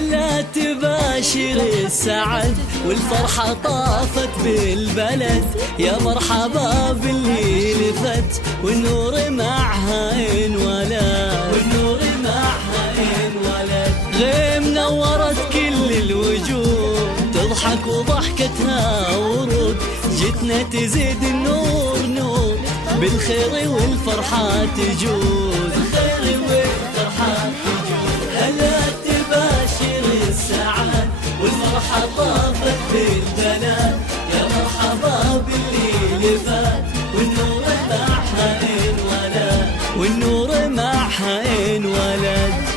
هلا تباشر السعد والفرحة طافت بالبلد، يا مرحبا باللي لفت والنور معها انولد، والنور معها انولد. غيم نورت كل الوجوه تضحك وضحكتها ورود، جتنا تزيد النور نور بالخير والفرحة تجود، بالخير والفرحة تجود. هلا تباشر السعد والفرحة طافت بالبلد، يا مرحبا باللي لفت والنور معها انولد، والنور معها انولد.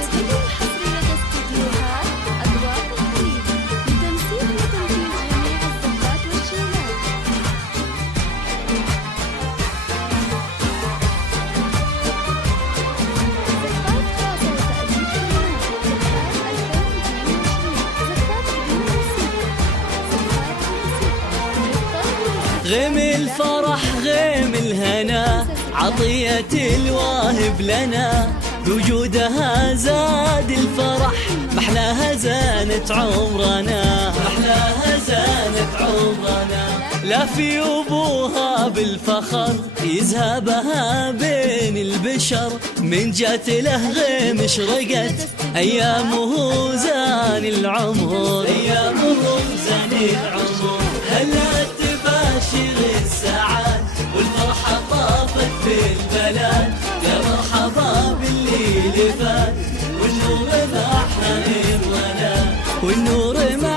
غيم الفرح غيم الهنا عطية الواهب لنا، بوجودها زاد الفرح محلاها زانت عمرنا، محلاها زانت عمرنا. لا في أبوها بالفخر يزهبها بين البشر، من جات له غيم شرقت أيامه زان العمر، أيامه زان العمر. هلا تباشر السعد والفرحة طافت بالبلد، يا مرحبا باللي لفت والنور معها انولد، والنور معها